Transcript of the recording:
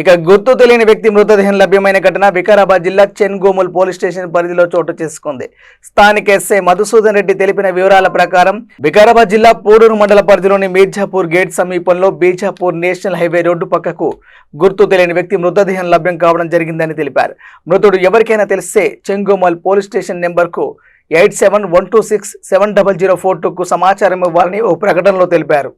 ఇక గుర్తు తెలియని వ్యక్తి మృతదేహం లభ్యమైన ఘటన వికారాబాద్ జిల్లా చెన్గోముల్ పోలీస్ స్టేషన్ పరిధిలో చోటు చేసుకుంది. స్థానిక ఎస్ఐ మధుసూదన్ రెడ్డి తెలిపిన వివరాల ప్రకారం వికారాబాద్ జిల్లా పూడూరు మండల పరిధిలోని మీర్జాపూర్ గేట్ సమీపంలో బీజాపూర్ నేషనల్ హైవే రోడ్డు పక్కకు గుర్తు తెలియని వ్యక్తి మృతదేహం లభ్యం కావడం జరిగిందని తెలిపారు. మృతుడు ఎవరికైనా తెలిస్తే చెన్గోముల్ పోలీస్ స్టేషన్ నెంబర్కు 8712670042కు సమాచారం ఇవ్వాలని ఓ ప్రకటనలో తెలిపారు.